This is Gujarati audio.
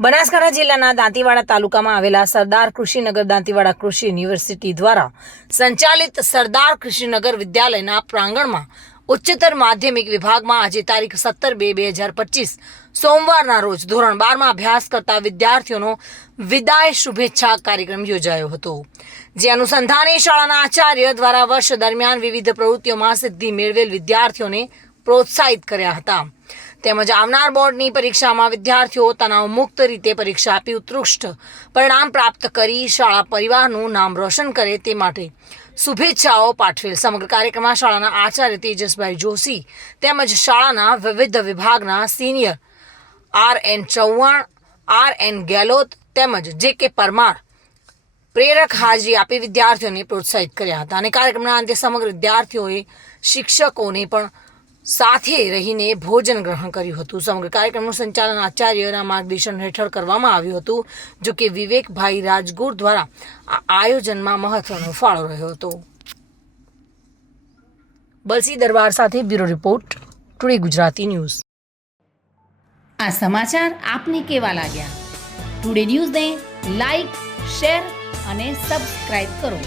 બનાસકાંઠા જિલ્લાના દાંતીવાડા તાલુકામાં આવેલા સરદાર કૃષિનગર દાંતીવાડા કૃષિ યુનિવર્સિટી દ્વારા સંચાલિત સરદાર કૃષિનગર વિદ્યાલયના પ્રાંગણમાં ઉચ્ચતર માધ્યમિક વિભાગમાં આજે તારીખ 17/2/2025 સોમવારના રોજ ધોરણ 12માં અભ્યાસ કરતા વિદ્યાર્થીઓનો વિદાય શુભેચ્છા કાર્યક્રમ યોજાયો હતો, જે અનુસંધાને શાળાના આચાર્ય દ્વારા વર્ષ દરમિયાન વિવિધ પ્રવૃત્તિઓમાં સિદ્ધિ મેળવેલ વિદ્યાર્થીઓને પ્રોત્સાહિત કર્યા હતા. તેમજ આવનાર બોર્ડની પરીક્ષામાં વિદ્યાર્થીઓ તણાવમુક્ત રીતે પરીક્ષા આપી ઉત્કૃષ્ટ પરિણામ પ્રાપ્ત કરી શાળા પરિવારનું નામ રોશન કરે તે માટે શુભેચ્છાઓ પાઠવેલ. સમગ્ર કાર્યક્રમમાં શાળાના આચાર્ય તેજસભાઈ જોશી તેમજ શાળાના વિવિધ વિભાગના senior R.N. Chauhan, R.N. Gehlot તેમજ J.K. પરમાર પ્રેરક હાજરી આપી વિદ્યાર્થીઓને પ્રોત્સાહિત કર્યા હતા અને કાર્યક્રમના અંતે સમગ્ર વિદ્યાર્થીઓએ શિક્ષકોને પણ સાથે રહીને ભોજન ગ્રહણ કર્યું હતું. સમગ્ર કાર્યક્રમનું સંચાલન આચાર્યના માર્ગદર્શન હેઠળ કરવામાં આવ્યું હતું, જો કે વિવેકભાઈ રાજગુર દ્વારા આ આયોજનમાં મહત્વનો ફાળો રહ્યો હતો. બલસી દરબાર સાથે bureau report, today Gujarati news. આ સમાચાર આપને કેવા લાગ્યા? ટુડે ન્યૂઝને લાઈક, શેર અને સબસ્ક્રાઇબ કરો.